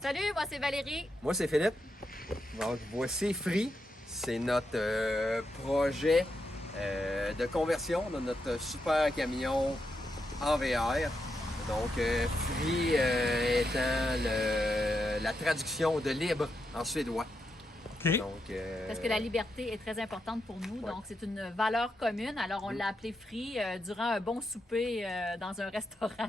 Salut, moi c'est Valérie. Moi, c'est Philippe. Donc, voici Free. C'est notre projet de conversion de notre super camion en VR. Donc, Free étant la traduction de libre en suédois. OK. Donc, Parce que la liberté est très importante pour nous, Ouais. donc c'est une valeur commune. Alors on l'a appelé Free durant un bon souper dans un restaurant.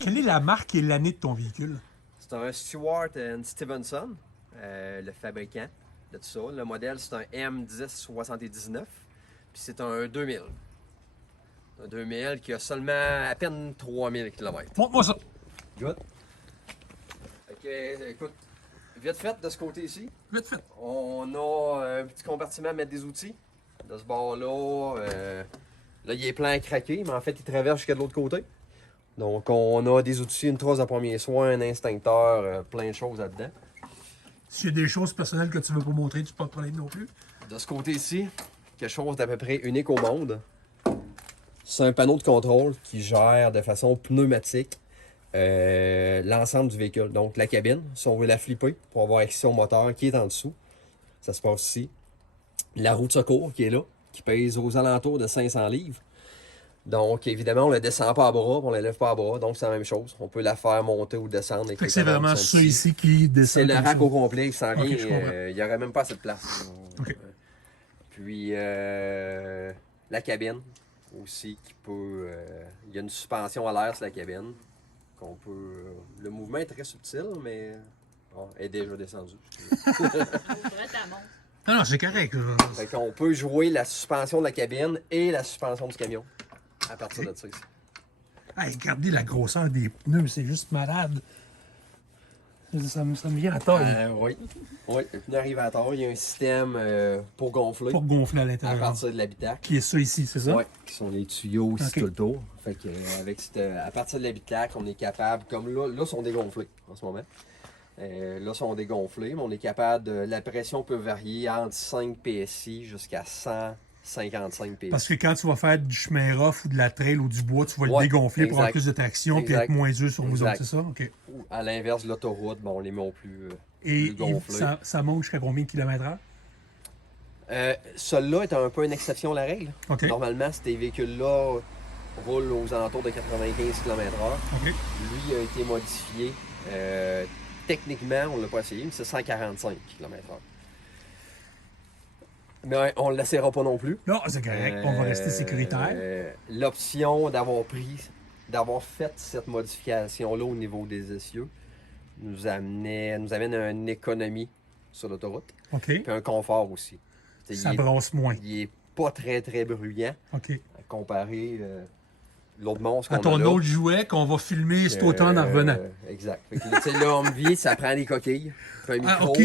Quelle est la marque et l'année de ton véhicule? c'est un Stewart and Stevenson, le fabricant de tout ça. Le modèle, c'est un M1079. Puis c'est un 2000. Un 2000 qui a seulement à peine 3000 km. Montre-moi ça. Good. Ok, écoute, vite fait de ce côté ici. Vite fait. On a un petit compartiment à mettre des outils. De ce bord-là, là, il est plein à craquer, mais en fait, il traverse jusqu'à de l'autre côté. Donc, on a des outils, une trousse de premiers soins, un instincteur, plein de choses là-dedans. S'il y a des choses personnelles que tu veux pas montrer, tu peux pas te problème non plus. De ce côté-ci, quelque chose d'à peu près unique au monde. C'est un panneau de contrôle qui gère de façon pneumatique l'ensemble du véhicule. Donc, la cabine, si on veut la flipper pour avoir accès au moteur qui est en dessous, ça se passe ici. La roue de secours qui est là, qui pèse aux alentours de 500 livres. Donc, évidemment, on ne la descend pas à bras, on ne la lève pas à bras. Donc, c'est la même chose. On peut la faire monter ou descendre. Avec Fait que les c'est commandes vraiment qui sont ça ici. ici qui descend. C'est le comme rack ça. au complet, sans Ok, rien. je comprends. Il n'y aurait même pas assez de place. Ok. Puis, la cabine aussi, qui peut. Il y a une suspension à l'air sur la cabine. Qu'on peut. Le mouvement est très subtil, mais. Bon, elle est déjà descendue. On pourrait ta montre. Non, non, c'est correct. Fait qu'on peut jouer la suspension de la cabine et la suspension du camion à partir de ça ici. Hey, regardez la grosseur des pneus, c'est juste malade. Ça me vient à taille Oui. Oui, le pneu arrive à terre. Il y a un système pour gonfler pour gonfler à à l'intérieur. partir de l'habitacle. Qui est ça ici, c'est ça? Oui, qui sont les tuyaux ici Ok. tout le tour. Fait que, à partir de l'habitacle, on est capable, comme là, sont dégonflés en ce moment. Là, sont dégonflés, mais on est capable de. La pression peut varier entre 5 PSI jusqu'à 155 PSI. Parce que quand tu vas faire du chemin rough ou de la trail ou du bois, tu vas le Ouais, dégonfler pour avoir exact. plus de traction et Exact. être moins dur sur vous Exact. autres, c'est ça? OK. Ou à l'inverse de l'autoroute, on les met au plus. Et Plus gonflé. ça monte jusqu'à combien de kilomètres heure? Celui-là est un peu une exception à la règle. OK. Normalement, ces véhicules-là roulent aux alentours de 95 km/h. OK. Lui a été modifié. Techniquement, on ne l'a pas essayé, mais c'est 145 km/h. Mais on ne l'essayera pas non plus. Non, c'est correct. On va rester sécuritaire. L'option d'avoir fait cette modification-là au niveau des essieux nous amène à une économie sur l'autoroute, OK. puis un confort aussi. Ça brasse moins. Il est pas très très bruyant OK. à comparer l'autre monstre À qu'on a ton là. autre jouet qu'on va filmer cet automne en revenant. Exact. Fait que, tu sais, là, Humvee, ça prend des coquilles, puis un Ah, micro OK.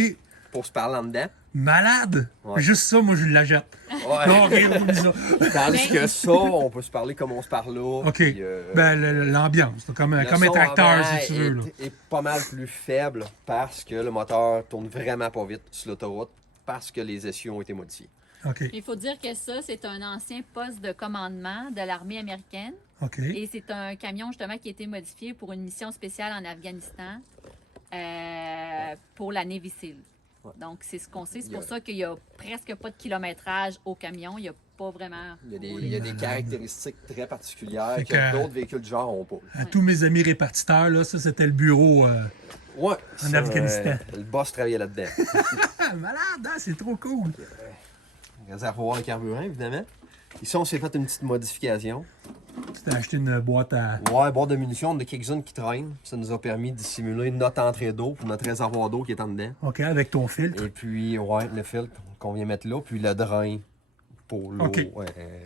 pour se parler en dedans. Malade! Ouais. Juste ça, moi, je la jette. Ouais. Non, OK, oublie ça. Tandis que ça, on peut se parler comme on se parle là. OK. puis, Ben, l'ambiance, c'est comme le un son tracteur, avant si tu veux. Là. est pas mal plus faible parce que le moteur tourne vraiment pas vite sur l'autoroute parce que les essieux ont été modifiés. OK. Il faut dire que ça, c'est un ancien poste de commandement de l'armée américaine. OK. Et c'est un camion justement qui a été modifié pour une mission spéciale en Afghanistan pour la Navy SEAL. Ouais. Donc, c'est ce qu'on sait. C'est Il y a- pour ça qu'il n'y a presque pas de kilométrage au camion. Il n'y a pas vraiment. Il y a des caractéristiques très particulières Fait que que- d'autres véhicules du genre n'ont pas. À tous mes amis répartiteurs, là, ça, c'était le bureau. Ouais. En Afghanistan. Le boss travaillait là-dedans. Ah, malade, hein? C'est trop cool. Réservoir de carburant, évidemment. Ici, on s'est fait une petite modification. Tu t'as acheté une boîte à. Ouais, boîte de munitions, on a quelques-unes qui traînent. Ça nous a permis de dissimuler notre entrée d'eau pour notre réservoir d'eau qui est en dedans. OK, avec ton filtre. Et puis, ouais, le filtre qu'on vient mettre là, puis le drain pour l'eau. Ok.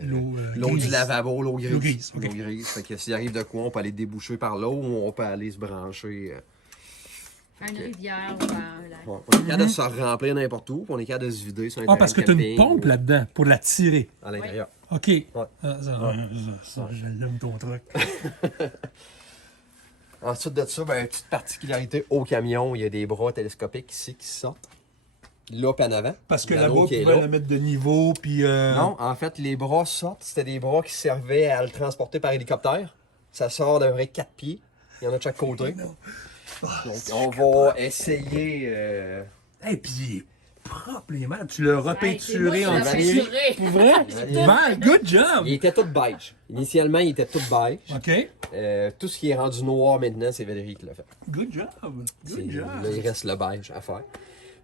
L'eau du grise. lavabo, l'eau grise. L'eau grise, ok. L'eau grise. Fait que s'il arrive de quoi, on peut aller déboucher par là ou on peut aller se brancher. À une rivière ou à un lac. Ouais. On est capable de se remplir n'importe où, puis on est capable de se vider sur un Ah, terrain parce que de tu as une camping pompe ou là-dedans pour la tirer. à l'intérieur. OK. Ah, ça, je l'aime ton truc. Ensuite de ça, ben, petite particularité au camion, il y a des bras télescopiques ici qui sortent. Là, puis en avant. Parce que L'anneau là-bas, qui tu est pouvais là. la mettre de niveau, puis... Non, en fait, les bras sortent. C'était des bras qui servaient à le transporter par hélicoptère. Ça sort d'à peu près 4 pieds. Il y en a de chaque côté. Non. Donc, on va essayer. Et puis, il est propre, il est mal. Tu l'as repeinturé Hey, c'est en moi qui l'ai gris. peinturé. Pour vrai? Mal, good job! Il était tout beige. Initialement, il était tout beige. OK. Tout ce qui est rendu noir maintenant, c'est Valérie qui l'a fait. Good job. C'est- Good job. Là, il reste le beige à faire.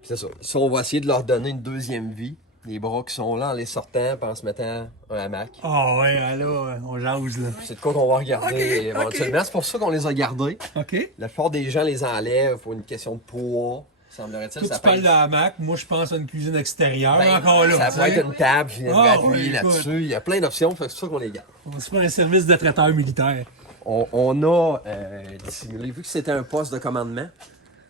Puis c'est ça. Ça, on va essayer de leur donner une deuxième vie. Les bras qui sont là en les sortant, puis en se mettant un hamac. Ah ouais, là, on jase, là. C'est de quoi qu'on va regarder Ok, éventuellement. C'est pour ça qu'on les a gardés. OK. La plupart des gens les enlèvent pour une question de poids. Semblerait-il, Toi, ça tu parles pèse. de la hamac. Moi, je pense à une cuisine extérieure. Ben, encore là. ça tu peut sais. être une table qui vient de Ah, appuyer oui, là-dessus. écoute. Il y a plein d'options, fait que c'est pour ça qu'on les garde. On va se faire un service de traiteur militaire. On a dissimulé, vu que c'était un poste de commandement,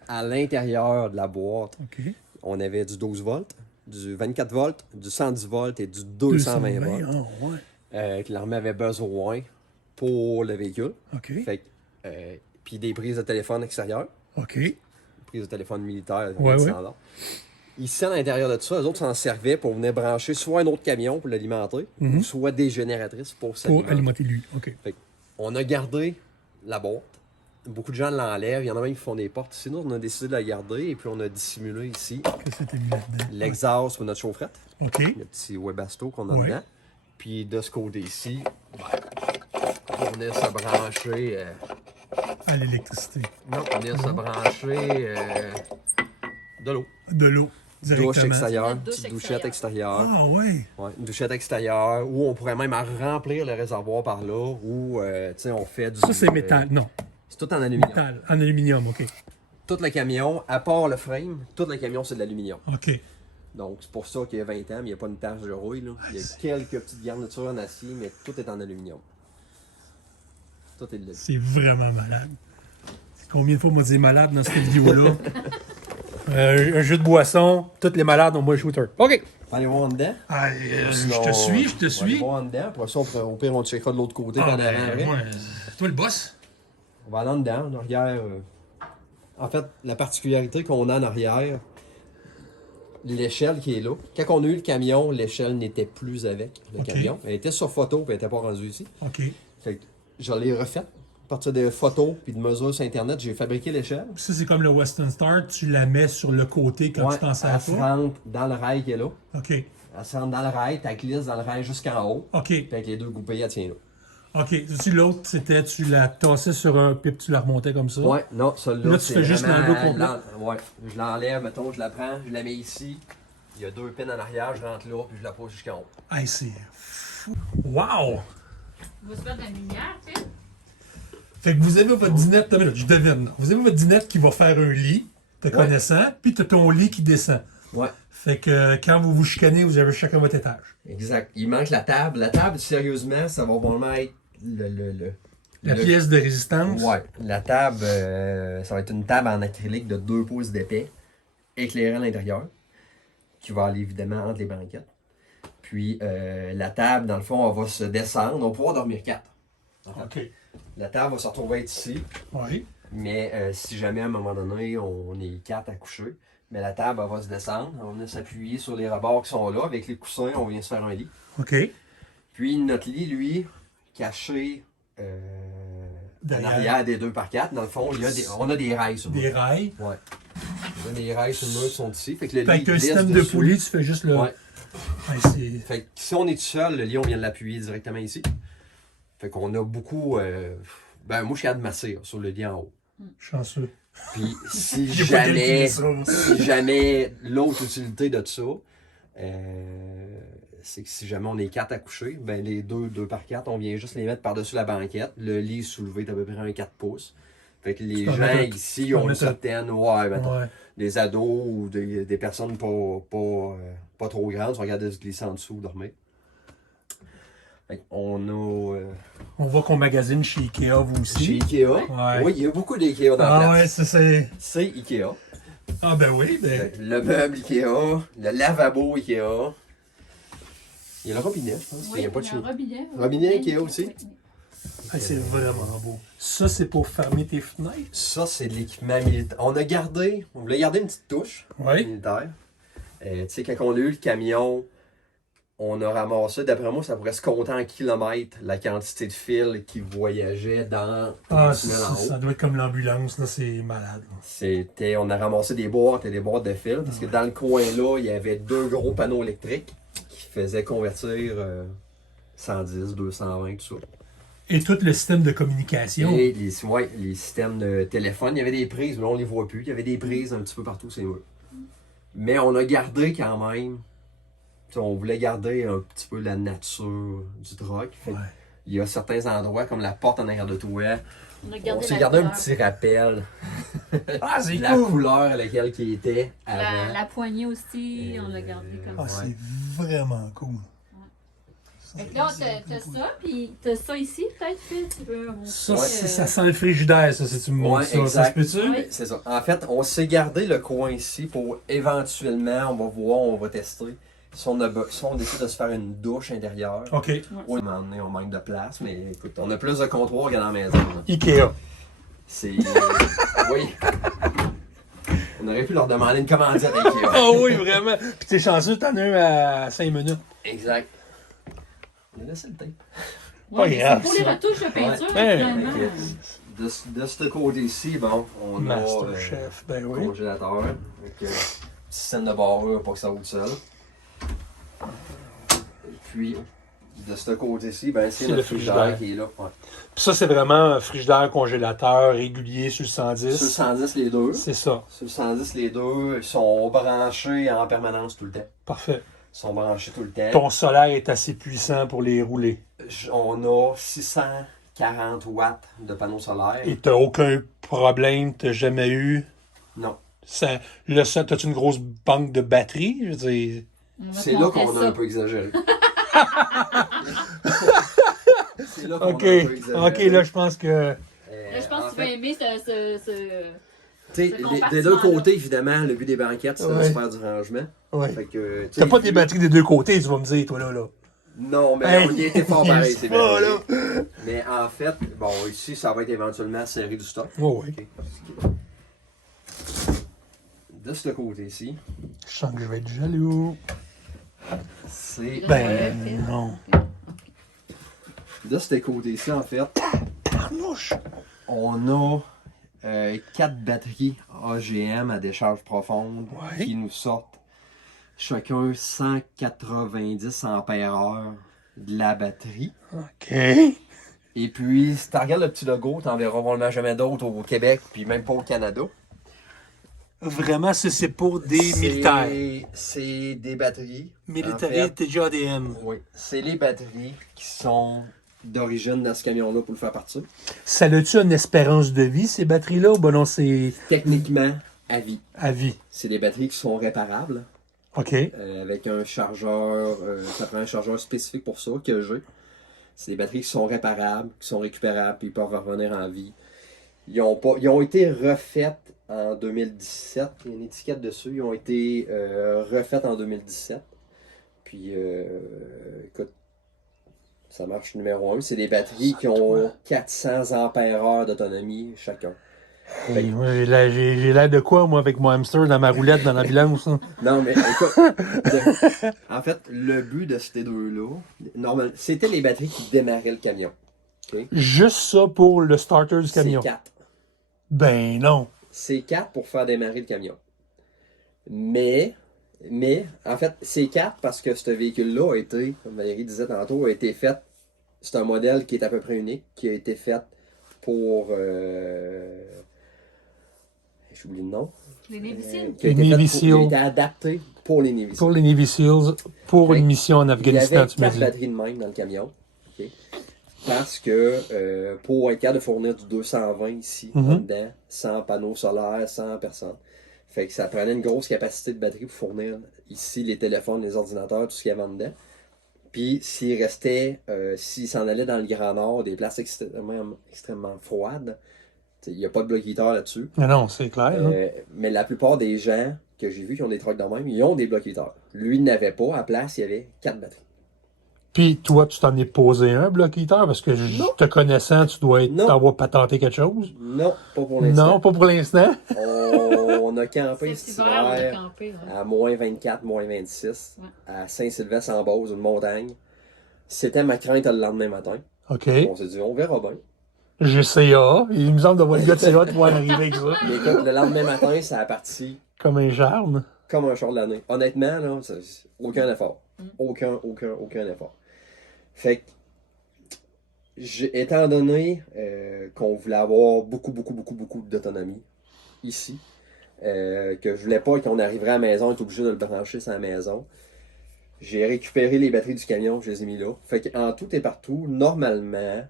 à l'intérieur de la boîte, OK. on avait du 12 volts, du 24 volts, du 110 volts et du 220 volts Ah, ouais. que l'armée avait besoin pour le véhicule. OK. Fait que, puis des prises de téléphone extérieures, OK. prises de téléphone militaire Ouais, ouais. standard. Ici, à l'intérieur de tout ça, eux autres s'en servaient pour venir brancher soit un autre camion pour l'alimenter, ou soit des génératrices pour Pour s'alimenter. alimenter lui. OK. Fait on a gardé la boîte. Beaucoup de gens l'enlèvent. Il y en a même qui font des portes ici. Nous, on a décidé de la garder et puis on a dissimulé ici Qu'est-ce que c'était mis là-dedans? l'exhaust pour notre chaufferette, OK. le petit Webasto qu'on a Ouais. dedans. Puis de ce côté-ci, on venait se brancher. À l'électricité. Non, on venait se brancher de l'eau. De l'eau. Douche Directement. extérieure, Douche petite douchette extérieure. Ah, ouais. Ouais, une douchette extérieure où on pourrait même remplir le réservoir par là où tu sais, on fait du. Ça, c'est métal. Non, C'est tout en aluminium. métal. En aluminium, OK. Tout le camion, à part le frame, tout le camion c'est de l'aluminium. OK. Donc c'est pour ça qu'il y a 20 ans, mais il n'y a pas une tache de rouille. Là. Il y a quelques petites garnitures en acier, mais tout est en aluminium. Tout est de l'aluminium. C'est vraiment malade. Combien de fois on m'a dit malade dans cette vidéo-là? Un jeu de boisson, toutes les malades ont moins shooter. OK. Allez voir en dedans. Ah, je Sinon, te suis, je te on va aller suis. voir en dedans. Pour ça, au pire, on checkera de l'autre côté. Ah, par en ben, avant, après. moi, toi le boss. On va aller en dedans, en arrière. En fait, la particularité qu'on a en arrière, l'échelle qui est là. Quand on a eu le camion, l'échelle n'était plus avec le Ok. camion. Elle était sur photo, puis elle n'était pas rendue ici. OK. Fait que je l'ai refaite. À partir des photos puis de mesures sur Internet, j'ai fabriqué l'échelle. Ça, c'est comme le Western Star, tu la mets sur le côté quand Ouais, tu t'en sers elle se pas. rentre dans le rail qui est là. OK. Elle se rentre dans le rail, tu glisses dans le rail jusqu'en haut. OK. Puis avec les deux goupilles, elle tient là. OK. Tu l'autre, c'était tu la tassais sur un pipe, tu la remontais comme ça. Ouais, non, celle-là, Là, tu fais juste l'enlever au complet. Ouais, je l'enlève, mettons, je la prends, je la mets ici. Il y a deux pins en arrière, je rentre là, puis je la pose jusqu'en haut. Hey, c'est fou. Wow! Vous se faire de la lumière, tu sais. Fait que vous avez votre dinette, attends une minute, je devine. Là. Vous avez votre dinette qui va faire un lit, te connaissant, puis t'as ton lit qui descend. Ouais, Fait que quand vous vous chicanez, vous avez chacun votre étage. exact. Il manque la table. La table, sérieusement, ça va probablement être La pièce de résistance. Ouais, la table, ça va être une table en acrylique de 2 pouces d'épais, éclairée à l'intérieur, qui va aller évidemment entre les banquettes. Puis la table, dans le fond, elle va se descendre. On va pouvoir dormir 4. OK. La table va se retrouver être ici, Oui. mais si jamais à un moment donné, on est 4 à coucher, mais la table, elle va se descendre. On va venir s'appuyer sur les rebords qui sont là. Avec les coussins, on vient se faire un lit. OK. Puis notre lit, lui, caché en Derrière. arrière des 2x4, dans le fond, on a des rails sur le Des mur. rails. Ouais. On a des rails sur le mur qui sont ici. Fait que le Fait lit que un glisse système de dessus. poulie, tu fais juste le. Ouais. Ouais, c'est. Fait que si on est tout seul, le lit, on vient de l'appuyer directement ici. Fait qu'on a beaucoup. Ben, moi, je suis capable de masser sur le lit en haut. Chanceux. Puis si J'ai pas calculé jamais, ça. si jamais l'autre utilité de ça, c'est que si jamais on est 4 à coucher, ben les 2x4, on vient juste les mettre par-dessus la banquette. Le lit est soulevé d'à peu près un 4 pouces. Fait que les peux en gens mettre ici tu peux en ont une mettre certaine, ouais, mettons, Ouais. des ados ou des personnes pas trop grandes, sont capables de se glisser en dessous ou dormir. On a On voit qu'on magasine chez Ikea, vous aussi. chez Ikea. Ouais. Oui, il y a beaucoup d'Ikea dans la Ah place. ouais, ça c'est... C'est Ikea. Ah ben oui, ben... Le meuble Ikea, le lavabo Ikea. Il y a le robinet, je pense. Oui, il n'y a pas de un chez robinet. Robinet Ikea aussi. Ah, c'est vraiment beau. Ça, c'est pour fermer tes fenêtres. Ça, c'est de l'équipement militaire. On voulait garder une petite touche Oui. militaire. Tu sais, quand on a eu le camion, on a ramassé, d'après moi, ça pourrait se compter en kilomètres la quantité de fils qui voyageait dans Ah, le tunnel en haut. ça doit être comme l'ambulance, là, c'est malade. Là. On a ramassé des boîtes et des boîtes de fils, parce que dans le coin là, il y avait 2 gros panneaux électriques qui faisaient convertir 110, 220, tout ça. Et tout le système de communication. Et les systèmes de téléphone, il y avait des prises, mais là, on les voit plus. Il y avait des prises un petit peu partout, c'est vrai. Mais on a gardé quand même. T'sais, on voulait garder un petit peu la nature du truck. Fait que Ouais. il y a certains endroits, comme la porte en arrière de toi, on s'est la gardé un couleur. petit rappel Ah, c'est de la cool! couleur à laquelle il était avant. La poignée aussi, on l'a gardé comme Ah, ça. c'est vraiment cool. Fait que là, t'as ça, puis t'as ça ici, peut-être, Phil? Tu peux Ça, montrer, ça sent le frigidaire, ça, si tu me montres Ouais, ça. Ça se exact. peut-tu? Oui. C'est ça. En fait, on s'est gardé le coin ici pour éventuellement, on va voir, on va tester. Si on décide de se faire une douche intérieure. OK. Oui, à un moment donné, on manque de place, mais écoute, on a plus de comptoir que dans la maison. là. Ikea. C'est. Oui. On aurait pu leur demander une commandite à Ikea. Ah oui, vraiment. Puis t'es chanceux, t'en as un à 5 minutes. Exact. On a laissé le tape. Pas mais grave, c'est pour les ça. retouches de peinture, Ouais. finalement. De ce côté-ci, bon, on a Masterchef, ben oui. congélateur avec système de barrure pour que ça roule seul. Et puis, de ce côté-ci, ben, c'est C'est le le frigidaire frigidaire. qui est là. Ouais. Puis ça, c'est vraiment un frigidaire congélateur régulier sur le 110. Sur le 110, les deux. C'est ça. Sur le 110, les deux sont branchés en permanence tout le temps. Parfait. Ils sont branchés tout le temps. Ton solaire est assez puissant pour les rouler. On a 640 watts de panneaux solaires. Et t'as aucun problème, t'as jamais eu. Non. Ça, là, ça, t'as-tu une grosse banque de batterie? Je veux dire. On va te C'est là montrer qu'on a ça. un peu exagéré. C'est là qu'on Ok. a un peu exagéré. Ok, là, je pense que. Là, je pense en que tu vas fait, aimer ce... t'sais, ce des compartiment-là. deux côtés, évidemment, le but des banquettes, c'est de Ouais. se faire du rangement. Ouais. Fait que, T'as pas des batteries des deux côtés, tu vas me dire, toi, là. Non, mais Hey, on y était fort il pareil, se c'est pas, bien. là. Mais en fait, bon, ici, ça va être éventuellement serré du stock. Oh, oui. Ok. De ce côté-ci, Je sens que je vais être jaloux. c'est. Ben, non. De ce côté-ci, en fait, Arnouche! on a 4 batteries AGM à décharge profonde Ouais. qui nous sortent chacun 190 ampères-heure de la batterie. OK. Et puis, si tu regardes le petit logo, tu n'en verras probablement jamais d'autres au Québec, puis même pas au Canada. Vraiment, c'est pour des C'est- militaires. C'est des batteries. Militaires, En fait, TJADM. oui, c'est les batteries qui sont d'origine dans ce camion-là pour le faire partir. Ça a-tu une espérance de vie, ces batteries-là, ou ben non, c'est Techniquement, à vie. à vie? C'est des batteries qui sont réparables. OK. Avec un chargeur, ça prend un chargeur spécifique pour ça que j'ai. C'est des batteries qui sont réparables, qui sont récupérables, puis ils peuvent revenir en vie. Ils ont été refaites en 2017. Il y a une étiquette dessus. Ils ont été refaites en 2017. Puis, écoute, ça marche numéro 1. C'est des batteries qui ont 400 ampères-heure d'autonomie chacun. Fait que- Moi, j'ai l'air de quoi, moi, avec mon hamster dans ma roulette dans l'ambulance? Hein? Non, mais écoute, en fait, le but de ces deux-là, c'était les batteries qui démarraient le camion. Juste ça pour le starter du camion. C'est 4. Ben non. C'est 4 pour faire démarrer le camion. Mais, en fait, c'est 4 parce que ce véhicule-là a été, comme Valérie disait tantôt, a été fait. C'est un modèle qui est à peu près unique, qui a été fait pour. J'oublie le nom. Les Navy Seals. Qui a été Navy fait qui a Seal. été adapté pour les Navy Seals. Pour les Navy Seals, pour Fait une mission en Il y Afghanistan, avait tu m'as 4 dit. batteries de même dans le camion. OK? Parce que pour être capable de fournir du 220 ici, Mhm. en dedans, sans panneaux solaires, sans personne. Fait que ça prenait une grosse capacité de batterie pour fournir ici les téléphones, les ordinateurs, tout ce qu'il y avait en dedans. Puis s'il restait, s'il s'en allait dans le Grand Nord, des places extrêmement froides, il n'y a pas de bloc heater là-dessus. Mais non, c'est clair. Hein? Mais la plupart des gens que j'ai vus qui ont des trucks de même, ils ont des blocs heaters. Lui, il n'avait pas. À place, il y avait 4 batteries. Puis toi, tu t'en es posé un bloc heater parce que Non. te connaissant, tu dois Non. t'avoir patenté quelque chose. Non, pas pour l'instant. Non, pas pour l'instant. On a campé Cet cet hiver, on a hiver campé. Ouais. à moins 24, moins 26, Ouais. à Saint-Sylvestre-en-Beauce, une montagne. C'était ma crainte le lendemain matin. OK. On s'est dit, on verra bien. GCA. Il me semble d'avoir le gars de CA de pouvoir arriver avec ça. Mais écoute, le lendemain matin, ça a parti Comme un charme. comme un char de l'année. Honnêtement, là, aucun effort. Aucun effort. Fait que, étant donné qu'on voulait avoir beaucoup d'autonomie ici, que je voulais pas qu'on arriverait à la maison et être obligé de le brancher sur la maison, j'ai récupéré les batteries du camion, je les ai mis là. Fait qu'en tout et partout, normalement,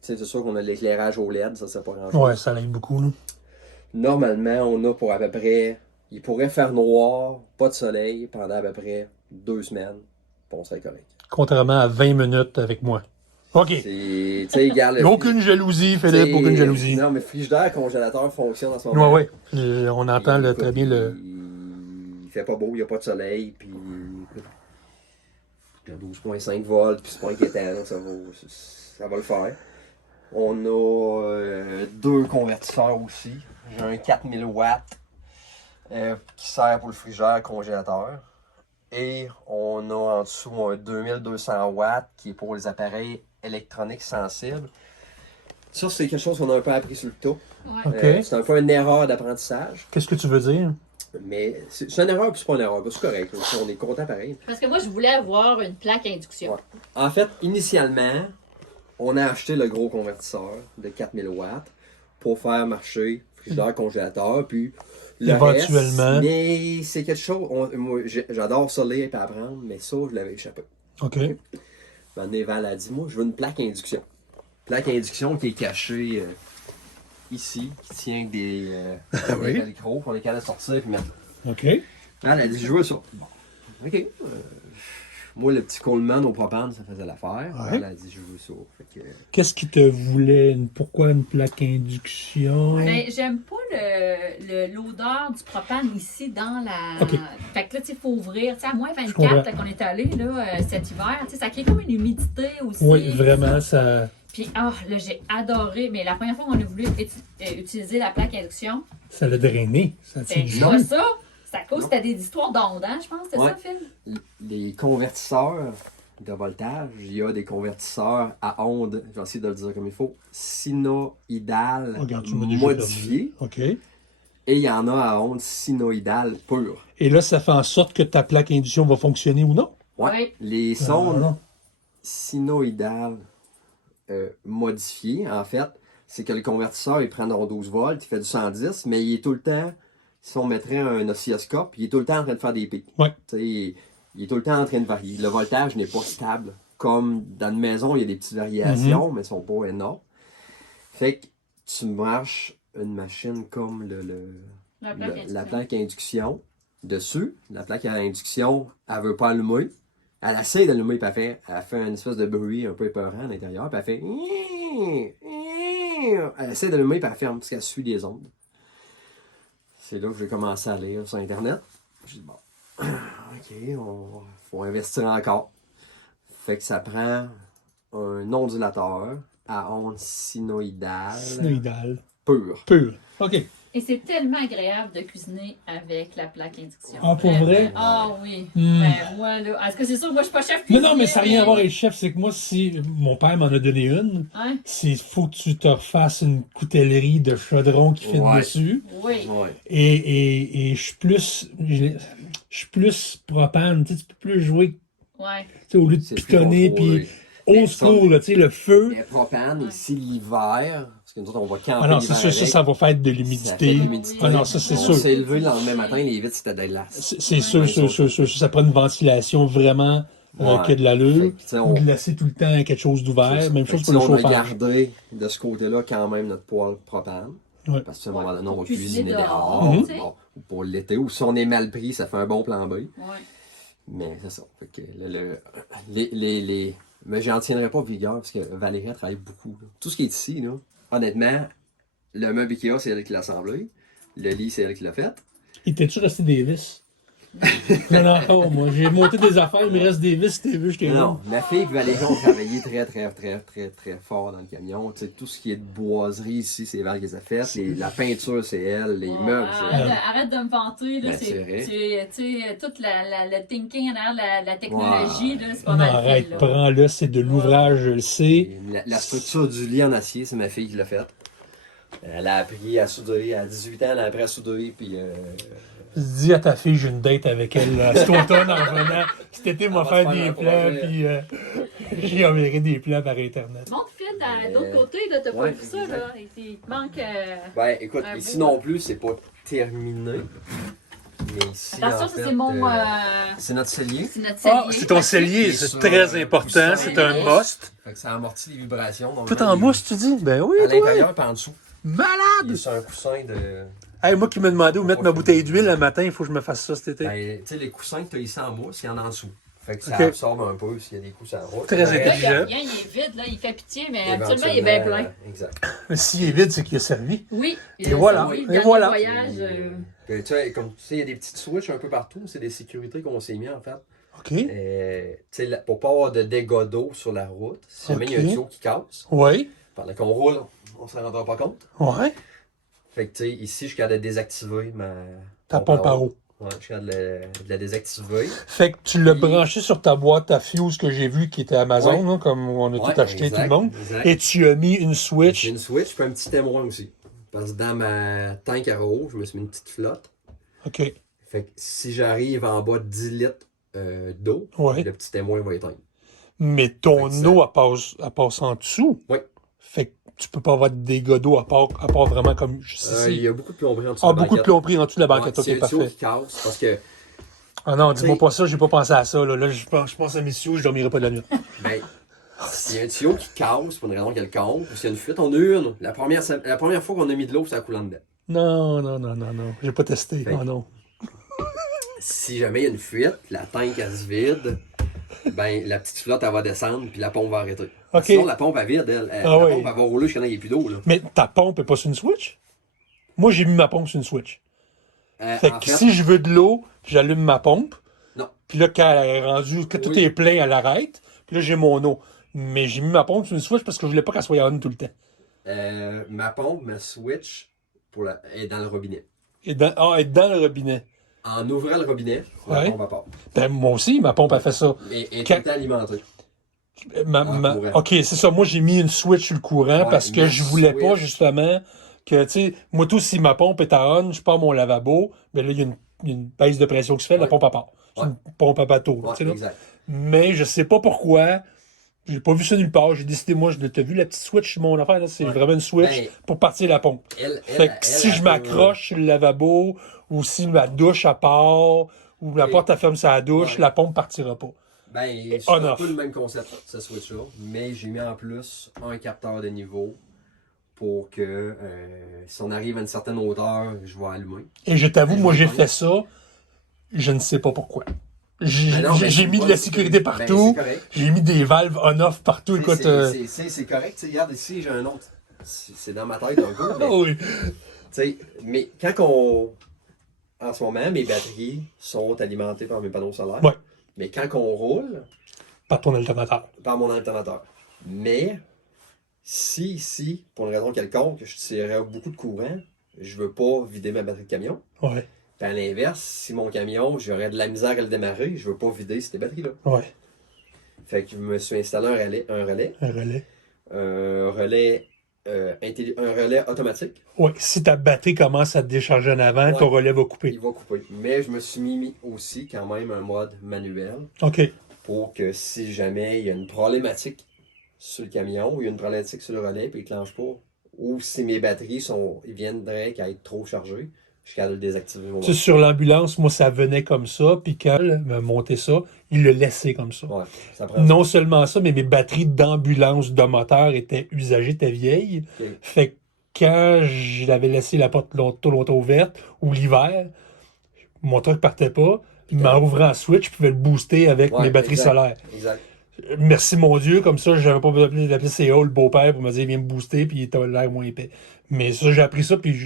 c'est sûr qu'on a l'éclairage au LED, ça c'est pas grand chose. Ouais, ça l'aide beaucoup. Là. Normalement, on a pour à peu près. Il pourrait faire noir, pas de soleil, pendant à peu près 2 semaines. Puis on serait correct. Contrairement à 20 minutes avec moi. OK. Tu sais, regarde. Il n'y a aucune jalousie, Philippe, aucune jalousie. Non, mais frigidaire, congélateur fonctionne en ce moment. Ouais. On entend Écoute, très bien le. Il fait pas beau, il n'y a pas de soleil, puis. Il y a 12,5 volts, puis c'est pas inquiétant, là, ça va le faire. On a 2 convertisseurs aussi. J'ai un 4000 watts qui sert pour le frigidaire congélateur. Et on a en dessous un 2200 watts qui est pour les appareils électroniques sensibles. Ça, c'est quelque chose qu'on a un peu appris sur le tas. Ouais. OK. C'est un peu une erreur d'apprentissage. Qu'est-ce que tu veux dire? Mais c'est une erreur, puis c'est pas une erreur. C'est correct. Là. On est content pareil. Parce que moi, je voulais avoir une plaque induction. Ouais. En fait, initialement, on a acheté le gros convertisseur de 4000 watts pour faire marcher frigidaire congélateur, puis le Éventuellement. reste, mais c'est quelque chose, moi j'adore ça lire et apprendre, mais ça, je l'avais échappé. OK. Maintenant, Val a dit, moi, je veux une plaque induction. Plaque induction qui est cachée ici, qui tient des oui. velcro pour lesquels sortir et mettre. OK. Elle a dit, je veux ça. Bon. OK. Moi, le petit Coleman au propane, ça faisait l'affaire. Ouais. Elle a dit, je veux ça. Fait que, Qu'est-ce qui te voulait? Pourquoi une plaque induction? Ben, j'aime pas l'odeur du propane ici dans la. OK. Fait que là, tu sais, il faut ouvrir. Tu sais, à moins Je comprends. 24 qu'on est allé là, cet hiver, tu sais, ça crée comme une humidité aussi. Oui, vraiment, ça. Puis, là, j'ai adoré. Mais la première fois qu'on a voulu utiliser la plaque induction, Ça l'a drainé. Ça c'est tient pas ça. C'est à cause, c'était des histoires d'ondes, hein, je pense. C'était Ouais. ça, Phil? les convertisseurs de voltage, il y a des convertisseurs à ondes, je vais essayer de le dire comme il faut, sinoïdales Regarde, tu m'as déjà modifiées, OK. et il y en a à ondes sinoïdales pures. Et là, ça fait en sorte que ta plaque induction va fonctionner ou non? Ouais. Oui. Les sondes non. sinoïdales modifiées, en fait, c'est que le convertisseur, il prend dans 12 volts, il fait du 110, mais il est tout le temps, si on mettrait un oscilloscope, il est tout le temps en train de faire des pics. Ouais. Tu sais, il est tout le temps en train de varier. Le voltage n'est pas stable. Comme dans une maison, il y a des petites variations, mais elles ne sont pas énormes. Fait que tu marches une machine comme la plaque à induction dessus. La plaque à induction, elle ne veut pas allumer. Elle essaie d'allumer, puis elle fait une espèce de bruit un peu épeurant à l'intérieur, puis elle fait... Elle essaie d'allumer, puis elle ferme, parce qu'elle suit des ondes. C'est là que j'ai commencé à lire sur Internet. J'ai dit, bon, OK, faut investir encore. Fait que ça prend un ondulateur à ondes sinoïdales Sinoïdal. pures. Pur. OK. Et c'est tellement agréable de cuisiner avec la plaque induction. Ah, pour vrai? Ah oui. Hmm. Ben, moi, là. Est-ce que c'est sûr que moi, je suis pas chef Non, cuisinier? non, mais ça n'a rien à voir avec le chef. C'est que moi, si mon père m'en a donné une, Hein? il faut que tu te refasses une coutellerie de chaudron qui fit Ouais. dessus. Oui. Ouais. Et je suis plus propane. Tu sais, tu peux plus jouer, Ouais. tu sais, au lieu de C'est plus pitonner, contrôlé. puis old school, là, tu sais, le feu. Mais propane, ici, l'hiver, parce que nous autres, on va camper Ah non, c'est l'hiver sûr, ça va faire de l'humidité. Ça fait de l'humidité. Ah non, ça, c'est On sûr. s'est levé le lendemain matin, les vitres, c'était de glace. C'est sûr. Ça prend une ventilation vraiment Ouais. qui a de Fait l'allure. que, tu sais, on- Glacer tout le temps quelque chose d'ouvert. Même Fait chose que, pour le tu sais, on a chauffage. gardé de ce côté-là quand même notre poêle propane. Ouais. Parce que à un moment donné, on va Pour cuisiner cuisiner dehors, dehors. tu sais. Bon, ou pour l'été, ou si on est mal pris, ça fait un bon plan B. Ouais. Mais c'est ça. Fait que mais j'en tiendrai pas vigueur parce que Valérie a travaillé beaucoup. Là. Tout ce qui est ici, là, honnêtement, le meuble Ikea, c'est elle qui l'a assemblé. Le lit, c'est elle qui l'a fait. Il t'es-tu resté des vis? Non, non, oh, moi, j'ai monté des affaires, il me reste des vis, t'es vu, je t'ai vu. Non, ma fille et Valérie ont travaillé très fort dans le camion. Tu sais, tout ce qui est de boiserie ici, c'est Val qui les a fait. La peinture, c'est elle. Les meubles, c'est elle. Arrête de me vanter, là, Ben, c'est vrai. toute le thinking derrière la technologie, là, c'est pas Non, mal arrête, fait, là. prends-le, c'est de l'ouvrage, je le sais. Et la structure du lit en acier, c'est ma fille qui l'a faite. Elle a appris à souder à 18 ans, elle a appris à souder, puis... Dis à ta fille, j'ai une date avec elle là, cet automne en revenant. Cet été, On m'a va faire se faire des un plans, projet. puis j'y enverrai des plans par Internet. Montre Phil de l'autre côté, là, t'as pas Ouais, vu ça, là. Il te manque. Ben, écoute, un ici beau- non plus, c'est pas terminé. Mais ici, Attention, en ça, fait, c'est mon. c'est notre cellier. C'est notre cellier. Ah, c'est ton cellier, Qui est c'est sur, très un important, coussin c'est un mousse. must. Fait que ça amortit les vibrations. Donc, Tout en mousse, tu dis? Ben oui, À toi. l'intérieur et en dessous. Il est Malade! sur un coussin de... Hey, moi qui me demandais où mettre ma bouteille d'huile le matin, il faut que je me fasse ça cet été. Ben, tu sais, les coussins que tu as ici en mousse, il y en a en dessous. Fait que ça Ok. absorbe un peu s'il y a des coups sur la route. Très Là, il y a intelligent. rien, il est vide, là, il fait pitié, mais habituellement, il est bien plein. Exact. Mais s'il est vide, c'est qu'il a servi. Oui. Et voilà, Oui, et dernier voilà. voyage. Puis, tu sais, comme tu sais, il y a des petites switches un peu partout. C'est des sécurités qu'on s'est mis, en fait. OK. Tu sais, pour pas avoir de dégâts d'eau sur la route, si jamais il y a un Ok. tuyau qui casse, Oui. pendant qu'on roule, on s'en rendra pas compte. Ouais. Fait que, tu sais, ici, je suis capable de désactiver Ta pompe à eau. Ouais, je suis capable de la désactiver. Fait que tu l'as Puis- branché sur ta boîte à fuse que j'ai vu qui était Amazon, Ouais. là, comme on a Ouais, tout acheté, exact, tout le monde. exact. Et tu as mis une J'ai switch. une switch, puis un petit témoin aussi. Parce que dans ma tank à eau, je me suis mis une petite flotte. OK. Fait que si j'arrive en bas de 10 litres d'eau, Ouais. le petit témoin va éteindre. Mais ton Fait que ça- eau, elle passe en dessous. Oui. Fait que tu peux pas avoir de dégâts d'eau à part vraiment comme juste Il ici. y a beaucoup de plomberie en dessous Ah, de la beaucoup de banquette. plomberie en dessous de la banquette. Ouais, s'il y OK, a un tuyau parfait. qui casse, parce que, Ah non, dis-moi T'sais- pas ça, j'ai pas pensé à ça. Là, je pense à mes tuyaux, je dormirai pas de la nuit. ben, s'il y a un tuyau qui casse pour une raison quelconque, ou s'il y a une fuite, on a eu une. La première fois qu'on a mis de l'eau, ça a coulé en dedans. Non. J'ai pas testé. Fait- Ah non. Si jamais il y a une fuite, la tank elle se vide, ben la petite flotte elle va descendre puis la pompe va arrêter. Ok. Sinon la pompe elle vide, Ah la oui. pompe elle va rouler jusqu'à temps qu'il n'y ait plus d'eau. Là. Mais ta pompe est pas sur une switch? Moi, j'ai mis ma pompe sur une switch. Fait En que fait, si je veux de l'eau, j'allume ma pompe. Non. Puis là, quand elle est rendue, quand tout Oui. est plein, elle arrête. Puis là, j'ai mon eau. Mais j'ai mis ma pompe sur une switch parce que je voulais pas qu'elle soit on tout le temps. ma pompe, ma switch est dans le robinet. Et être dans le robinet. En ouvrant le robinet, Ouais. la pompe elle part. Ben, moi aussi, ma pompe a fait ça. Et est tout Quand- le temps alimentée. Ma- courant. OK, c'est ça. Moi, j'ai mis une switch sur le courant Ouais, parce que ma je voulais pas, switch. justement, que, tu sais, moi, tout, si ma pompe est à on, je pars mon lavabo, ben là, il y a une baisse de pression qui se fait, la Ouais. pompe à part. C'est Ouais. une pompe à bateau, là, Ouais, tu sais, là. exact. Mais je sais pas pourquoi. J'ai pas vu ça nulle part. J'ai décidé, moi, t'as vu la petite switch sur mon affaire, là? C'est Ouais. vraiment une switch Ben, pour partir la pompe. Fait que si je m'accroche sur le lavabo, ou si ma douche à part, ou la Ok. porte à ferme sur la douche, Ouais. la pompe partira pas. Ben, c'est On un off. peu le même concept, ce switch-là, mais j'ai mis en plus un capteur de niveau pour que si on arrive à une certaine hauteur, je vais allumer. Et je t'avoue, Ben, moi, je j'ai vais fait ça. Je ne sais pas pourquoi. J'ai Ben non, ben, j'ai c'est mis de pas- la sécurité ben, partout. c'est correct. J'ai mis des valves on-off partout. Tu sais, Écoute, c'est correct. Tu sais, regarde ici, j'ai un autre. C'est dans ma tête un peu. Mais, oui. tu sais, mais quand on. En ce moment, mes batteries sont alimentées par mes panneaux solaires. Ouais. Mais quand on roule, Par ton alternateur. par mon alternateur. Mais si ici, pour une raison quelconque, je tirerais beaucoup de courant, je veux pas vider ma batterie de camion. Ouais. Puis à l'inverse, si mon camion, j'aurais de la misère à le démarrer, je veux pas vider ces batteries-là. Ouais. Fait que je me suis installé un relais, Un relais. un relais automatique. Ouais. Si ta batterie commence à te décharger en avant, Ouais. ton relais va couper. Il va couper. Mais je me suis mis aussi quand même un mode manuel OK. pour que si jamais il y a une problématique sur le camion ou il y a une problématique sur le relais puis il ne clenche pas, ou si mes batteries ils viendraient qu'à être trop chargées, je suis capable de le désactiver. au Tu sais, moment. sur l'ambulance, moi, ça venait comme ça. Puis quand elle m'a monté ça, il le laissait comme ça. Ouais, ça prend Non seulement ça, mais mes batteries d'ambulance de moteur étaient usagées, étaient vieilles. Ok. Fait que quand je l'avais laissé la porte longtemps ouverte, ou l'hiver, mon truck partait pas, Mais en ouvrant la switch, je pouvais le booster avec Ouais, mes batteries exact. solaires. Exact. Merci mon Dieu, comme ça, j'avais pas besoin d'appeler CO, le beau-père, pour me dire, viens me booster, puis t'as l'air moins épais. Mais ça, j'ai appris ça, puis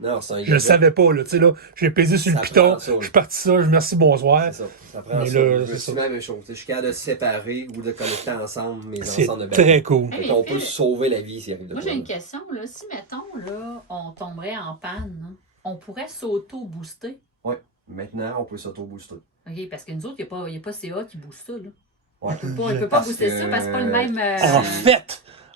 Non, c'est un je le gadget. savais pas, là. Tu sais, là, j'ai pesé sur Ça le piton, prend ça, je suis parti ça, je merci, bonsoir. C'est ça. Ça prend Mais ça. là, Je c'est me ça. suis mis la même chose. Je suis capable de séparer ou de connecter ensemble mes C'est ensembles de batteries. très cool. Hey, On peut sauver la vie s'il arrive de Moi, quoi. j'ai une question. Là. Si, mettons, là, on tomberait en panne, là, on pourrait s'auto-booster. Oui. Maintenant, on peut s'auto-booster. OK, parce que nous autres, il n'y a pas CA qui booste ça. Là. Ouais. Il peut pas booster ça parce que c'est pas le même.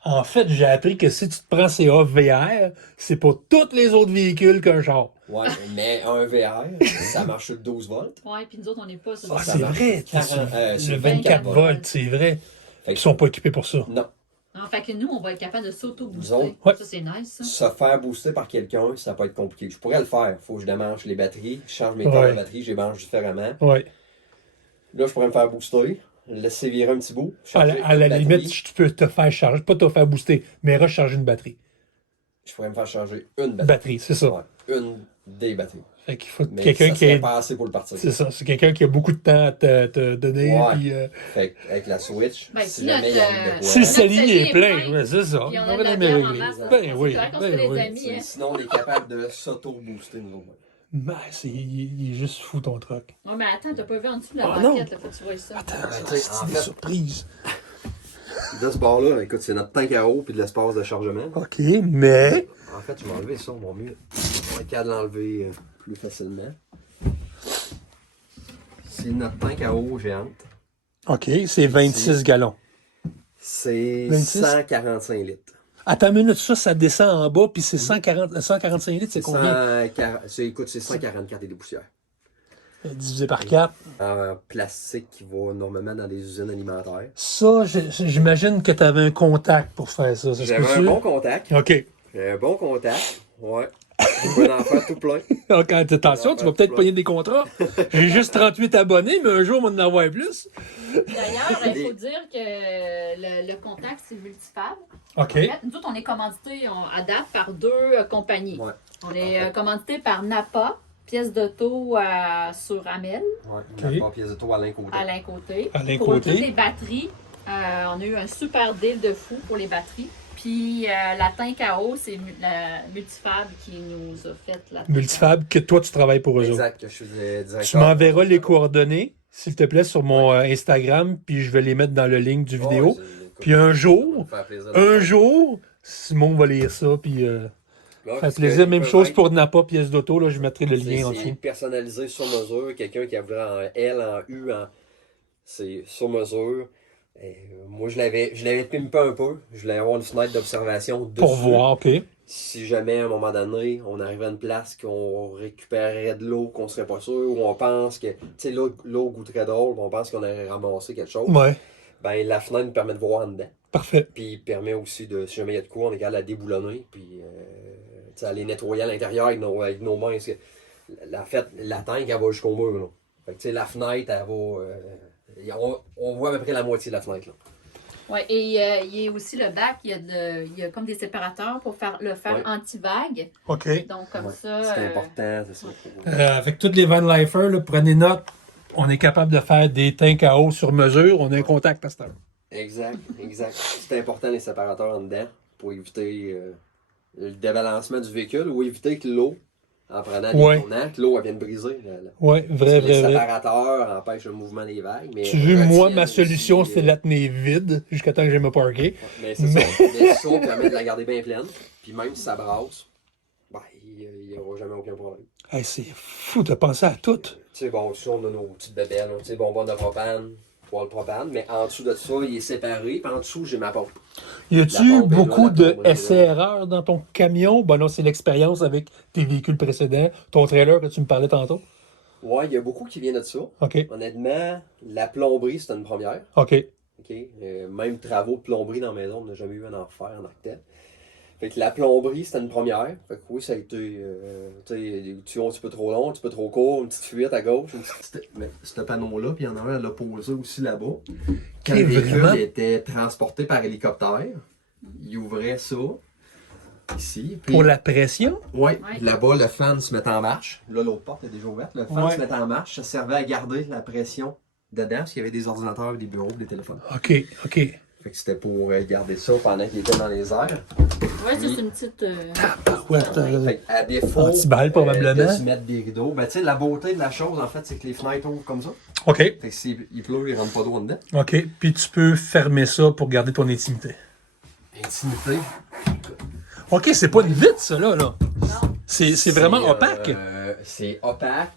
En fait, j'ai appris que si tu te prends CA VR, c'est pour tous les autres véhicules qu'un char. Ouais, mais un VR, ça marche sur 12 volts. Ouais, puis nous autres, on n'est pas sur Ah, ça c'est marche vrai. sur 40, Le sur 24 volts. volts, c'est vrai. Fait Ils que- sont pas équipés pour ça. Non. Non, fait que nous, on va être capable de Nous s'auto-booster. autres, ouais. Ça, c'est nice, ça. Se faire booster par quelqu'un, ça peut être compliqué. Je pourrais le faire. Faut que je démange les batteries, je change mes corps Ouais. de batterie, je les mange différemment. Ouais. Là, je pourrais me faire booster, laisser virer un petit bout. À changer la une batterie. limite, tu peux te faire charger, pas te faire booster, mais recharger une batterie. Je pourrais me faire changer une batterie. Batterie, c'est ça. Ouais, une des batteries. Fait qu'il faut Mais quelqu'un ça qui serait ait. pas assez pour le partir. C'est ça, c'est quelqu'un qui a beaucoup de temps à te donner. Ouais. Puis, Fait avec la Switch, Ben, si si jamais il notre, arrive de quoi. si le salier salier est est plein, plein, ouais, c'est ça. puis on a On de la va bière en régler. masse, Ben c'est oui, correct, on se ben fait des oui. amis. Hein. Sinon, on est capable de s'auto-booster, nous autres. Ben, il est juste fou ton truc. Ouais, mais attends, t'as pas vu en dessous de la Ah, non. banquette, là, faut que tu vois ça. Attends, tu sais, c'est en des fait- surprises. De ce bord-là, écoute, c'est notre tank à eau puis de l'espace de chargement. OK, mais. En fait, je vais enlever ça, mon mieux. On va être capable de l'enlever plus facilement. C'est notre tank à eau géante. OK, c'est 26 gallons. C'est 26? 145 litres. Attends une minute, ça descend en bas, puis c'est 145 litres, c'est combien? Écoute, c'est 144 et des poussières. Divisé par 4. En plastique qui va normalement dans des usines alimentaires. Ça, j'imagine que tu avais un contact pour faire ça. Ça se J'avais un peut-tu? bon contact. OK. J'avais un bon contact. Ouais. Je peux en faire tout plein. Donc, attention, tu vas peut-être pogner des contrats. J'ai juste 38 abonnés, mais un jour, on va en avoir plus. D'ailleurs, il faut dire que le contact, c'est multifab. OK. En fait, nous autres, on est commandité à date par deux compagnies. Ouais. On est commandité par Napa, pièces d'auto sur Amel, Ouais. Ok. On a pas pièce de tour à l'un côté. Alain Côté. Alain Pour Côté. toutes les batteries, on a eu un super deal de fou pour les batteries. Puis la tank à eau, c'est la Multifab qui nous a fait la tank à eau. Multifab, que toi, tu travailles pour eux autres. Exact. Je suis directeur. Tu m'enverras les coordonnées, s'il te plaît, sur mon Instagram, puis je vais les mettre dans le link du vidéo. Ouais, Puis un jour, ça va me faire plaisir. un jour, Simon va lire ça, puis Ouais, faire parce plaisir. que Même ils chose peuvent pour Napa, pièce d'auto, là, je mettrai le lien en c'est dessous. personnalisé sur mesure. Quelqu'un qui a voulu en L, en U, c'est sur mesure. Et, moi, je l'avais pimpé un peu. Je voulais avoir une fenêtre d'observation dessus. Pour voir, OK. Si jamais, à un moment donné, on arrivait à une place qu'on récupérerait de l'eau, qu'on serait pas sûr, ou on pense que, tu sais, l'eau goûterait drôle, on pense qu'on aurait ramassé quelque chose, Ouais, ben la fenêtre nous permet de voir en dedans. parfait. Puis il permet aussi de, si jamais il y a de quoi, on est capable de la déboulonner, puis tu sais, aller nettoyer à l'intérieur avec nos mains. Parce que la tank, elle va jusqu'au mur, là. Fait que, tu sais, la fenêtre, elle va... on voit à peu près la moitié de la fenêtre, là. Oui, et il y a aussi le bac, il y a comme des séparateurs pour le faire Ouais. anti-vague. OK. Donc, comme Ouais, ça. c'est important, c'est ça. Avec tous les Van Lifers, là, prenez note. On est capable de faire des tanks à eau sur mesure. On a un contact à cette heure. Exact. C'est important, les séparateurs en dedans, pour éviter le débalancement du véhicule ou éviter que l'eau, en prenant des Ouais. tournants, que l'eau elle vienne briser. Oui, vrai, Les vrai. séparateurs empêchent le mouvement des vagues. Mais Tu veux, moi, ma retiennent solution, aussi, c'est de la tenir vide jusqu'à temps que j'aille me parker. Mais c'est ça. Mais ça permet de la garder bien pleine. Puis même si ça brasse, ben, il n'y aura jamais aucun problème. Hey, c'est fou, t'as pensé à tout. Tu sais, bon, dessus, on a nos petites bébelles, tu sais, bonbonnes de propane, poêle propane, mais en dessous de ça, il est séparé. Puis en dessous, j'ai ma pompe. Y La a-tu pompe est là, beaucoup la de tombe est là. essais-erreurs dans ton camion? Ben non, c'est l'expérience avec tes véhicules précédents, ton trailer que tu me parlais tantôt. Ouais, il y a beaucoup qui viennent de ça. OK, Honnêtement, la plomberie, c'était une première. OK. OK? Même travaux de plomberie dans la maison, on n'a jamais eu un enfer en architecte. Fait que la plomberie, c'était une première. Fait que oui, ça a été, tu sais, des tuyaux un petit peu trop longs, un petit peu trop courts, une petite fuite à gauche. Mais ce panneau-là, puis il y en a un à l'opposé aussi là-bas. Quand le véhicule Vraiment? était transporté par hélicoptère, il ouvrait ça. ici. Puis, Pour la pression? ouais, Ouais. là-bas, le fan se met en marche. Là, l'autre porte est déjà ouverte. Le fan Ouais. se met en marche. Ça servait à garder la pression dedans parce qu'il y avait des ordinateurs, des bureaux, des téléphones. OK, OK. Fait que c'était pour garder ça pendant qu'il était dans les airs. Ouais, c'est une petite. Ouais, Fait à défaut Anti-balle, probablement. de se mettre des rideaux, ben tu sais, la beauté de la chose, en fait, c'est que les fenêtres ouvrent comme ça. OK, Fait que s'il pleut, il rentre pas d'eau en dedans. OK. Puis tu peux fermer ça pour garder ton intimité. Intimité. OK, c'est pas une vitre, ça, là. Non. C'est vraiment opaque. C'est opaque.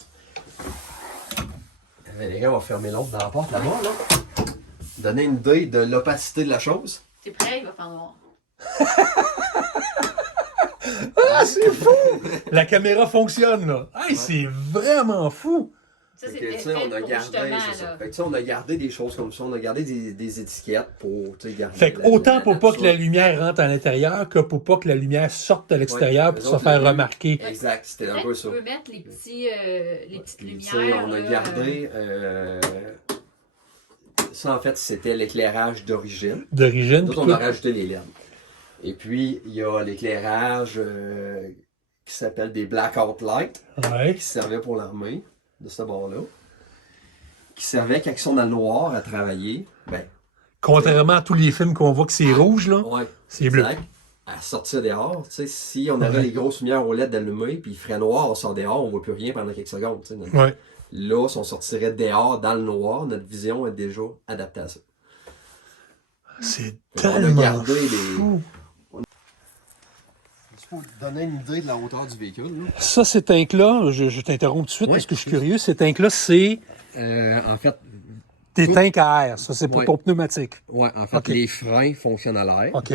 Les gars, on va fermer l'autre dans la porte là-bas, là. Donner une idée de l'opacité de la chose. T'es prêt, il va faire noir. Ah, c'est fou! La caméra fonctionne, là. Hey, c'est vraiment fou! Ça, Fait c'est que, tu fait sais, on a pour gardé, justement, c'est ça. là. Fait que, tu sais, on a gardé des choses comme ça. On a gardé des étiquettes pour, tu sais, garder. Fait que autant pour pas que la lumière rentre à l'intérieur que pour pas que la lumière sorte à l'extérieur Ouais, pour eux se autres, faire le but- remarquer. Exact, c'était un Peut-être peu que ça. tu peux mettre les petites Puis, tu sais, lumières. on a là, gardé. Ça, en fait, c'était l'éclairage d'origine. D'origine. Nous puis autres, on a tout. rajouté les LED. Et puis, il y a l'éclairage qui s'appelle des blackout lights, Ouais. qui servait pour l'armée, de ce bord-là. Qui servait quand ils sont dans le noir à travailler. Ben, Contrairement à tous les films qu'on voit que c'est rouge, là, ouais, c'est bleu. exact. À sortir dehors, tu sais, si on avait Ouais. les grosses lumières au LED d'allumées, puis il ferait noir, on sort dehors, on voit plus rien pendant quelques secondes. Tu sais, Ouais. Là, si on sortirait dehors dans le noir, notre vision est déjà adaptée à ça. C'est On a tellement gardé les- fou. Pour donner une idée de la hauteur du véhicule, là. Ça, cet tank-là, je t'interromps tout de suite Ouais. parce que je suis curieux. Cet tank-là, c'est En fait, des Tout- tanks à air. Ça, c'est pour Ouais. ton pneumatique. ouais, en fait Ok. les freins fonctionnent à l'air. OK.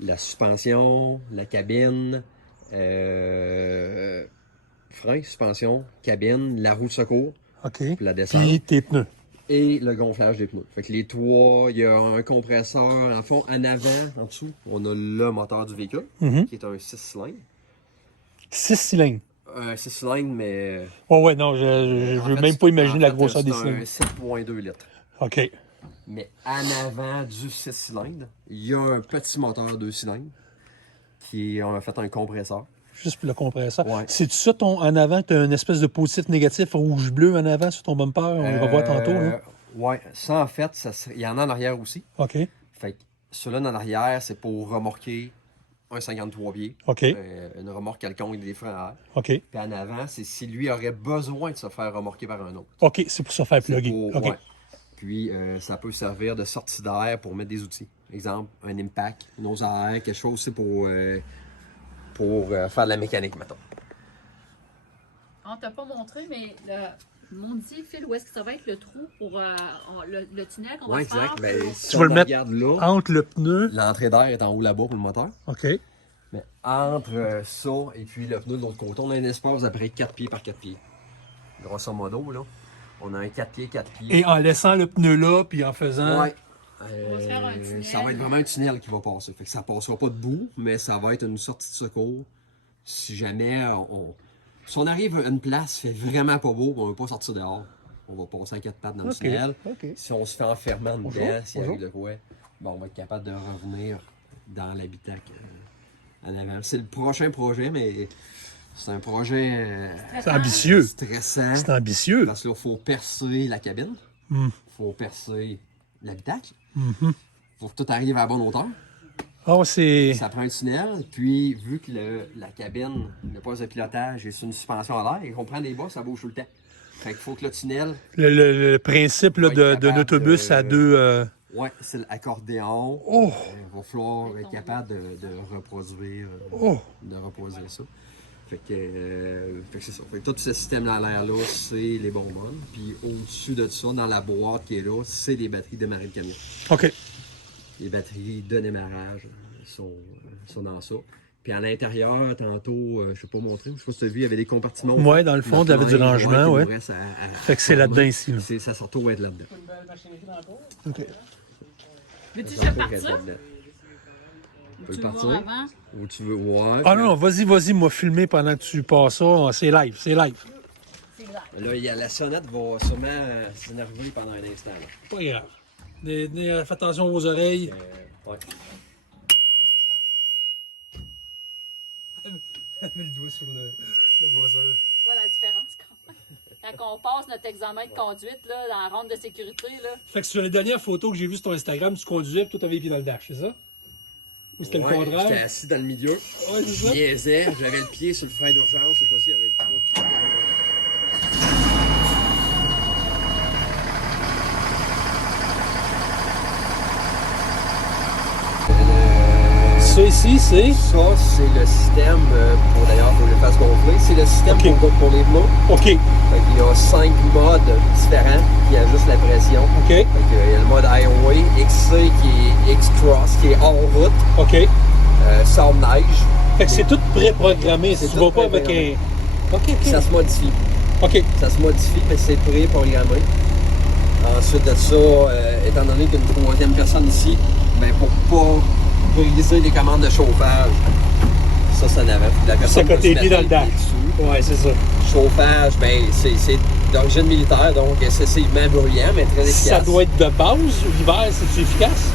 La suspension, la cabine, frein, suspension, cabine, la roue de secours, OK. puis la descente Puis tes pneus. et le gonflage des pneus. Fait que les trois, il y a un compresseur en fond, en avant, en dessous, on a le moteur du véhicule, Mhm. qui est un 6 cylindres. 6 cylindres. Un 6 cylindres, mais. Oh, ouais, non, je en veux fait, même pas imaginer en la fait, grosseur des c'est cylindres. un 7,2 litres. OK. Mais en avant du 6 cylindres, il y a un petit moteur 2 cylindres qui a fait un compresseur. Juste pour le compresseur. Ouais. C'est ça, ton en avant, tu as une espèce de positif négatif rouge-bleu en avant sur ton bumper? On le revoit tantôt. Là. Ouais, ça en fait, il y en a en arrière aussi. OK. Fait que celui-là en arrière, c'est pour remorquer un 53 pieds, OK. une remorque quelconque avec des freins à air. OK. Puis en avant, c'est si lui aurait besoin de se faire remorquer par un autre. OK, c'est pour se faire C'est plugger. pour- OK. ouais. Puis ça peut servir de sortie d'air pour mettre des outils. Exemple, un impact, une hausse à air, quelque chose aussi pour faire de la mécanique, mettons. On t'a pas montré, mais mon dit, Phil, où est-ce que ça va être le trou pour le tunnel qu'on Ouais, va se faire? exact. Ben, si Tu on vas le mettre regarde là, Entre le pneu. l'entrée d'air est en haut là-bas pour le moteur. OK. Mais entre ça et puis le pneu de l'autre côté, on a un espace d'après 4 pieds par 4 pieds. Grosso modo, là. On a un 4 pieds, 4 pieds. Et en laissant le pneu là, puis en faisant. Ouais. On va se faire un tunnel. Ça va être vraiment un tunnel qui va passer. Fait que ça passera pas debout, mais ça va être une sortie de secours. Si jamais si on arrive à une place, fait vraiment pas beau, on ne veut pas sortir dehors. On va passer à 4 pattes dans le OK. tunnel. OK. Si on se fait enfermer en Bonjour. dedans, s'il Bonjour. arrive de quoi, bon, on va être capable de revenir dans l'habitacle en avant. C'est le prochain projet, mais c'est un projet C'est ambitieux. stressant. C'est ambitieux. Parce qu'il faut percer la cabine. Mm. Faut percer l'habitacle. Mhm. Faut que tout arrive à la bonne hauteur. Oh, c'est. Ça prend un tunnel. Puis, vu que la cabine, le poste de pilotage est sur une suspension à l'air, et qu'on prend des bas, ça bouge tout le temps. Fait qu'il faut que le tunnel, Le principe là, Ouais, capable d'un autobus de- à deux. ouais, c'est l'accordéon. Oh! Il va falloir être capable de reproduire ça. Fait que c'est ça. Fait que tout ce système-là à l'air là, c'est les bonbonnes. Puis au-dessus de ça, dans la boîte qui est là, c'est les batteries de démarrer le camion. OK. Les batteries de démarrage sont dans ça. Puis à l'intérieur, tantôt, je ne sais pas montrer, je sais pas si tu as vu, il y avait des compartiments. Ouais, dans le fond, il y avait du rangement, qui ouais. nous reste à Fait que c'est là-dedans ici. Là. Ça se retrouve être là-dedans. OK. Veux-tu Ça que je se retrouve être parte ça? là-dedans. Ou peux tu le le partir? vois avant? Ou tu veux voir. Ah non, vas-y, moi filmer pendant que tu passes ça. C'est live, c'est live. C'est grave. Là, la sonnette va sûrement s'énerver pendant un instant. Là. Pas grave. Fais attention aux oreilles. Ouais. Mets le doigt sur le buzzer. Voilà la différence quand on passe notre examen de conduite là, dans la ronde de sécurité. Là. Fait que sur les dernières photos que j'ai vues sur ton Instagram, tu conduisais et toi t'avais les pieds dans le dash, c'est ça? Ou c'était le contraire? J'étais assis dans le milieu. Ouais, c'est Je ça? niaisais, j'avais le pied sur le frein d'urgence, cette fois-ci, il y avait le pied. Ça ici, c'est... Ça, c'est le système, pour d'ailleurs, faut que je le fasse gonfler, c'est le système Ok. pour les pneus. OK. Fait qu'il y a 5 modes différents qui ajustent la pression. OK. Fait qu'il y a le mode highway, XC qui est X-Cross, qui est hors route, OK. sans neige. Fait que c'est tout préprogrammé. C'est Tu tout vas pas avec un... préprogrammé. OK, OK. Ça se modifie. OK. Ça se modifie, mais c'est préprogrammé. Ensuite de ça, étant donné qu'il y a une troisième personne ici, ben pour pas briser les commandes de chauffage, ça, ça en avant. La personne quand peut t'es se mis mettre dans le les dash. pieds dessus. Ouais, c'est ça. Chauffage, ben c'est d'origine militaire, donc excessivement bruyant, mais très efficace. Ça doit être de base. L'hiver, c'est-tu efficace?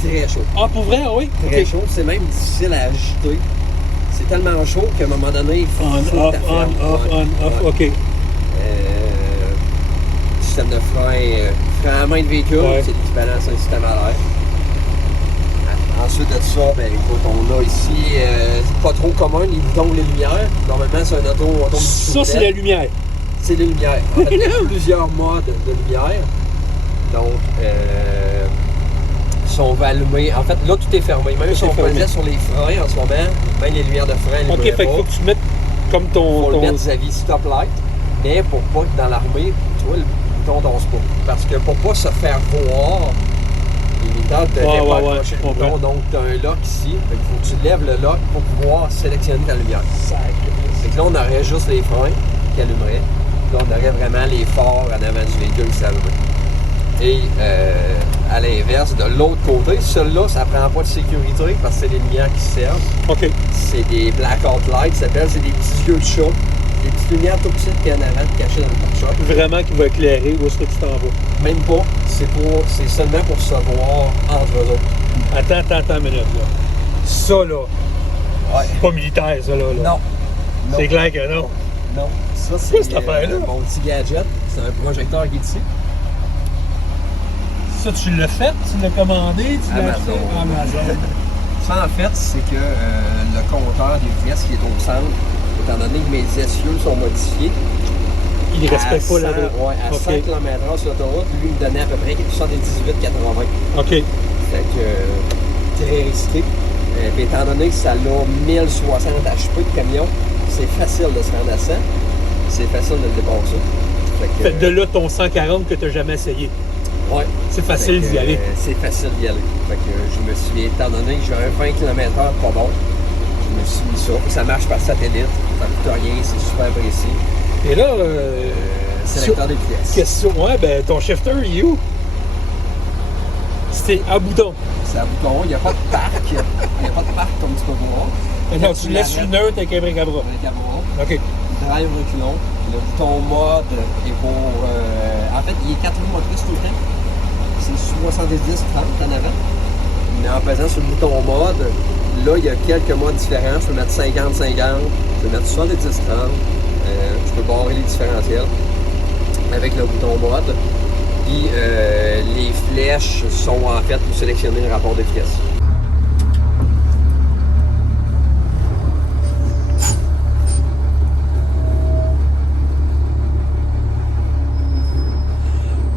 Très chaud. Ah, pour vrai? Ah oui? Très OK. chaud, c'est même difficile à agiter. C'est tellement chaud qu'à un moment donné, il faut On, que off, tu fermes. on, off, Ouais. on, off. Ouais. OK. Système de frein à main de véhicule, Ouais. c'est l'équivalent à un système à l'air. Ensuite de ça, ben écoute, on a ici, c'est pas trop commun, les boutons de lumière. Normalement, c'est un auto Ça, c'est la lumière. C'est les lumières. En fait, il y a plusieurs modes de lumière. Donc, si on va allumer, en fait, là, tout est fermé. Même si on fermé. faisait sur les freins en ce moment, même les lumières de frein, elles OK, brillent fait qu'il pas. faut que tu mettes comme Faut le ton... mettre vis-à-vis stop light, mais pour pas que dans l'armée, tu vois, le bouton danse pas. Parce que pour pas se faire voir, les militaires ne devaient pas accrocher le bouton. Donc, tu as un lock ici. Fait qu'il faut que tu lèves le lock pour pouvoir sélectionner ta lumière. Fait que là, on aurait juste les freins qui allumeraient. Là, on aurait vraiment les phares en avant du véhicule qui s'allumeraient. Et à l'inverse, de l'autre côté, celui-là, ça prend pas de sécurité parce que c'est des lumières qui servent. OK. C'est des blackout lights, ça s'appelle, c'est des petits yeux de chat. Des petites lumières tout petites qui en avant, cachées dans le pare-choc. Vraiment qui va éclairer où est-ce que tu t'en vas. Même pas, c'est seulement pour se voir entre eux autres. Attends une minute, là. Ça, là, Ouais. c'est pas militaire, ça, là. Non. C'est clair que non. Non. Ça, Quoi, c'est cette affaire-là? mon petit gadget. C'est un projecteur qui est ici. Ça, tu l'as fait? Tu l'as commandé? Tu l'as acheté? Amazon. Ça, en fait, c'est que le compteur des pièces qui est au centre, étant donné que mes essieux sont modifiés, Il ne respecte pas la à route. à OK. 100 km/h sur l'autoroute, lui, il me donnait à peu près 78-80. OK. Fait que très risqué. Puis étant donné que ça a 1060 HP de camion, c'est facile de se rendre à 100. C'est facile de le dépasser. Fait que de là, ton 140 que tu n'as jamais essayé. Ouais. C'est facile Fait que, d'y aller. c'est facile d'y aller. Fait que je me suis, étant donné que j'ai un 20 km/h pas bon, je me suis mis ça. Puis ça marche par satellite, ça ne coûte rien, c'est super précis. Et là, Sélecteur des pièces. question. Ouais, ben ton shifter, il est où? C'était à bouton. C'est à bouton, il n'y a pas de parc. Il n'y a pas de parc comme tu peux voir. Mais non, tu laisses une neutre avec un bric-à-bras. Avec la bras. OK. Drive reculons. Le bouton mode est pour. En fait, il est 4 roues motrices tout le temps. C'est 70-30 en avant. Mais en pesant sur le bouton mode, là, il y a quelques modes différents. Je peux mettre 50-50, je peux mettre 70-30. Je peux barrer les différentiels avec le bouton mode. Puis les flèches sont en fait pour sélectionner le rapport de vitesse.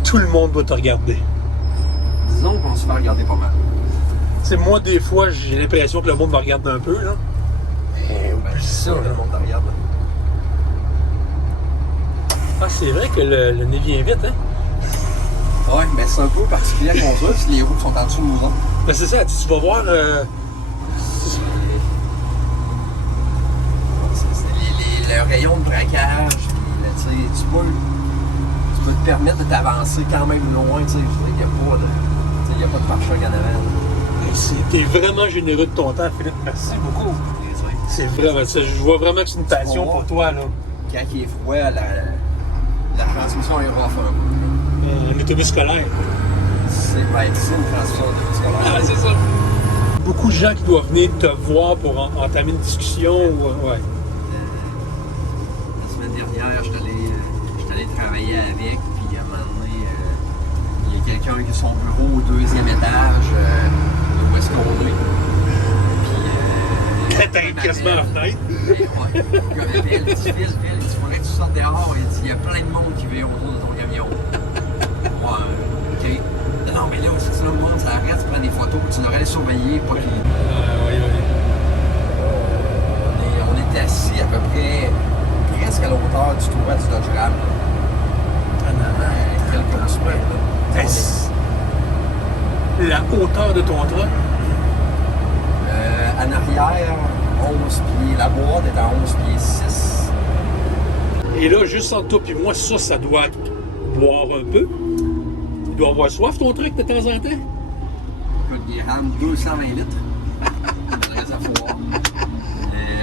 Tout le monde va te regarder. Disons qu'on se fait regarder pas mal. Tu sais, moi, des fois, j'ai l'impression que le monde me regarde un peu, là. C'est sûr, le monde te regarde. Ah, c'est vrai que le nez vient vite, hein? Ouais, mais c'est un peu particulier à conduire si les roues sont en dessous de nous autres. Ben, c'est ça, tu vas voir. C'est le rayon de braquage, tu peux te permettre de t'avancer quand même loin, tu sais, il n'y a pas de pare-choc en avant. T'es vraiment généreux de ton temps, Philippe. Merci beaucoup. C'est vraiment ça. Je vois vraiment que c'est une passion pour toi, là. Quand il est froid, la transmission est rough un peu. Un autobus scolaire. C'est une transmission de scolaire. Ah, c'est ça. beaucoup de gens qui doivent venir te voir pour entamer une discussion. Ouais. La semaine dernière, je suis allé travailler avec, puis à un moment donné, il y a quelqu'un qui a son bureau au 2e étage, où est-ce qu'on est. T'arrives quasiment à la fenêtre. Ouais. Le gars m'appelle, il dit, Phil, il faudrait que tu sortes dehors. Il dit, il y a plein de monde qui vient autour de ton camion. Ouais, ok. Non, mais là, si tu le monde, ça arrête, tu prends des photos, tu devrais les surveiller, pas qu'il. Oui. On est assis à peu près presque à l'auteur du toit du Dodge Ram. Quelques semaines. Est-ce la hauteur de ton truck? En arrière, 11 pieds. La boîte est à 11 pieds 6. Et là, juste entre toi et moi, ça doit boire un peu. Il doit avoir soif ton truc de temps en temps. Écoute, il rame 220 litres. Il reste à foire.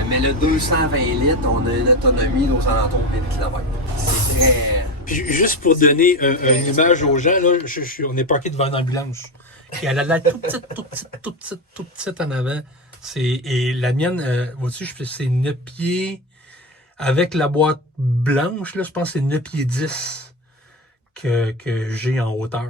Mais le 220 litres, on a une autonomie aux alentours de 1000 km. C'est très. Puis juste pour donner une image aux gens, là, on est parqué devant une ambulance. Et elle a l'air toute petite en avant. Et la mienne, vois-tu, c'est 9 pieds avec la boîte blanche, là, je pense que c'est 9 pieds 10 que j'ai en hauteur.